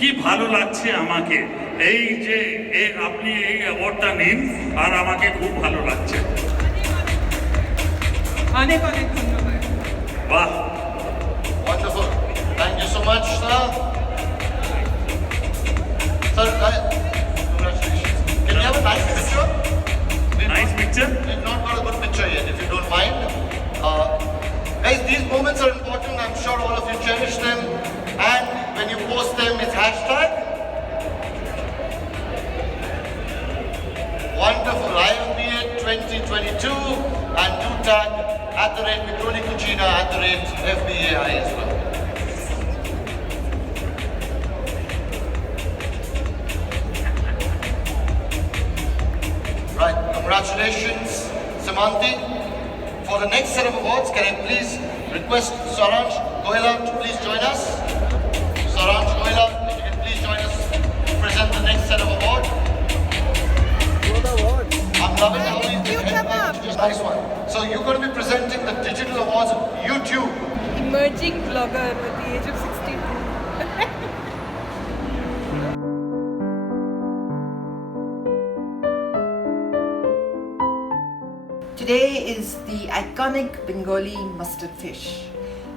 কি ভালো লাগছে আমাকে এই যে আপনি এই অ্যাওয়ার্ডটা নিন আর আমাকে খুব ভালো লাগছে অনেক অনেক ধন্যবাদ বাহ Wonderful. Thank you so much, sir. Sir, congratulations. Can we have a nice picture? Nice picture? We've not got a good picture yet, if you don't mind. Guys, these moments are important. I'm sure all of you cherish them. And when you post them, it's hashtag. Wonderful. iwth 2022 and do tag @Cucina @FBAI as well. Right, congratulations, Semanti. For the next set of awards, can I please request Saransh Goyla to please join us? Saransh Goyla, if you can please join us to present the next set of awards. I'm loving how you just nice one. So you're going to be presenting the digital awards of YouTube. emerging blogger at the age of 62 Today is the iconic Bengali mustard fish,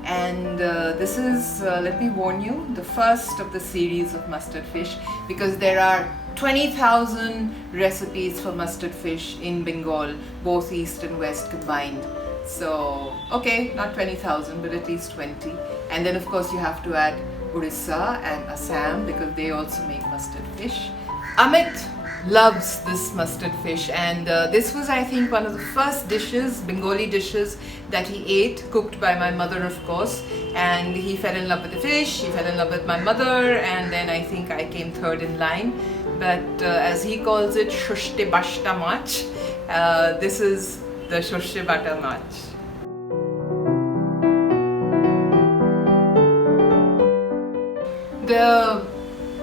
and this is, let me warn you, the first of the series of mustard fish, because there are 20,000 recipes for mustard fish in Bengal, both east and west combined. So, okay, not 20,000, but at least 20. And then of course you have to add Orissa and Assam, because they also make mustard fish. Amit loves this mustard fish, and this was, I think, one of the first dishes, Bengali dishes, that he ate, cooked by my mother, of course. And he fell in love with the fish, he fell in love with my mother, and then I think I came third in line. But as he calls it, Shorshe Bata Maach. This is the Shorshe Bata Maach. The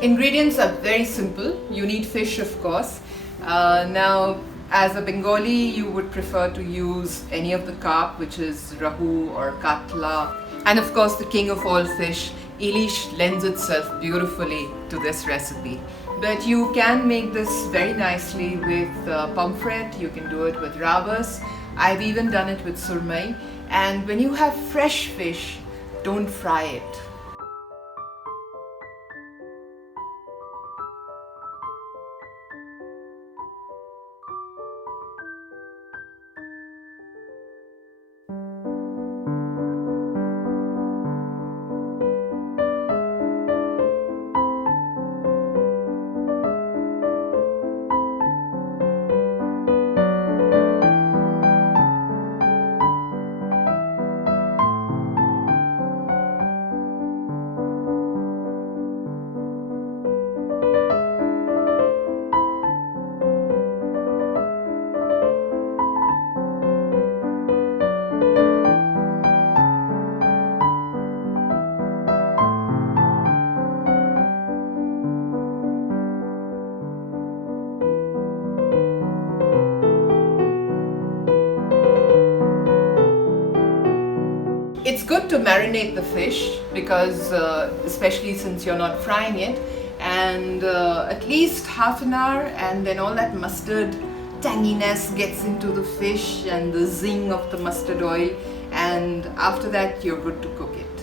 ingredients are very simple. You need fish, of course. Now, as a Bengali, you would prefer to use any of the carp, which is rahu or katla. And of course, the king of all fish, Ilish, lends itself beautifully to this recipe. But you can make this very nicely with Pomfret, you can do it with Rawas. I've even done it with Surmai. And when you have fresh fish, don't fry it. It's good to marinate the fish, because especially since you're not frying it, and at least half an hour, and then all that mustard tanginess gets into the fish and the zing of the mustard oil, and after that you're good to cook it.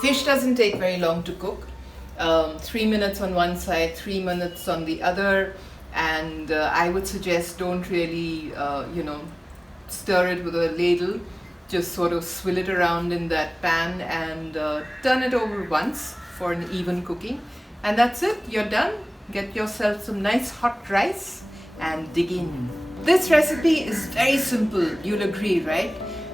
Fish doesn't take very long to cook. 3 minutes on one side, 3 minutes on the other, and I would suggest don't really, stir it with a ladle. Just sort of swill it around in that pan and turn it over once for an even cooking. And that's it, you're done. Get yourself some nice hot rice and dig in. This recipe is very simple, you'll agree, right?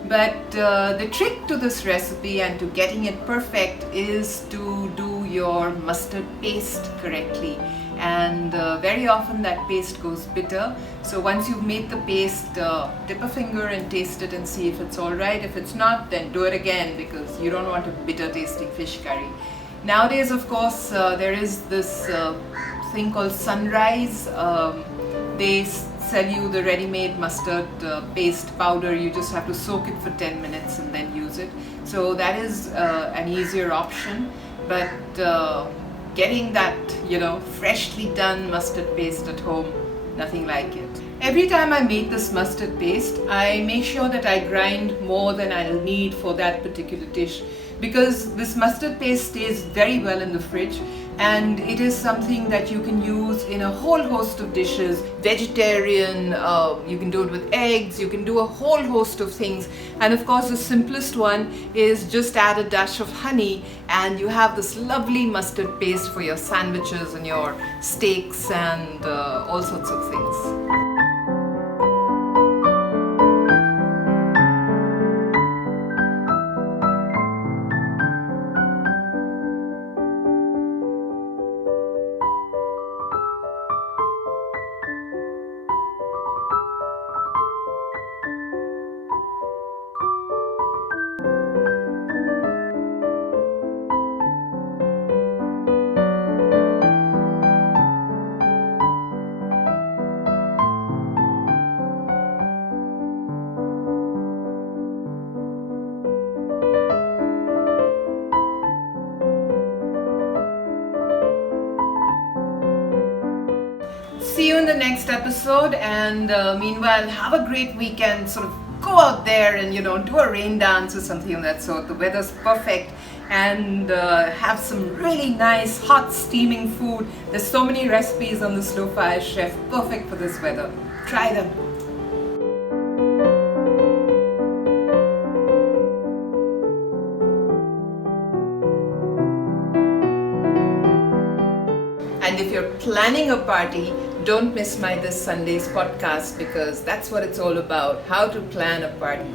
But the trick to this recipe and to getting it perfect is to do your mustard paste correctly. And very often that paste goes bitter. So once you've made the paste, dip a finger and taste it and see if it's alright. If it's not, then do it again, because you don't want a bitter tasting fish curry. Nowadays, of course, there is this thing called Sunrise. They sell you the ready-made mustard paste powder. You just have to soak it for 10 minutes and then use it. So that is an easier option. But getting that, freshly done mustard paste at home, nothing like it. Every time I make this mustard paste, I make sure that I grind more than I'll need for that particular dish, because this mustard paste stays very well in the fridge, and it is something that you can use in a whole host of dishes. Vegetarian, you can do it with eggs, you can do a whole host of things. And of course the simplest one is just add a dash of honey and you have this lovely mustard paste for your sandwiches and your steaks and all sorts of things. See you in the next episode, and meanwhile have a great weekend. Sort of go out there and do a rain dance or something of that sort. The weather's perfect, and have some really nice hot steaming food. There's so many recipes on the Slow Fire Chef, perfect for this weather. Try them. And if you're planning a party, don't miss my This Sunday's podcast, because that's what it's all about, how to plan a party.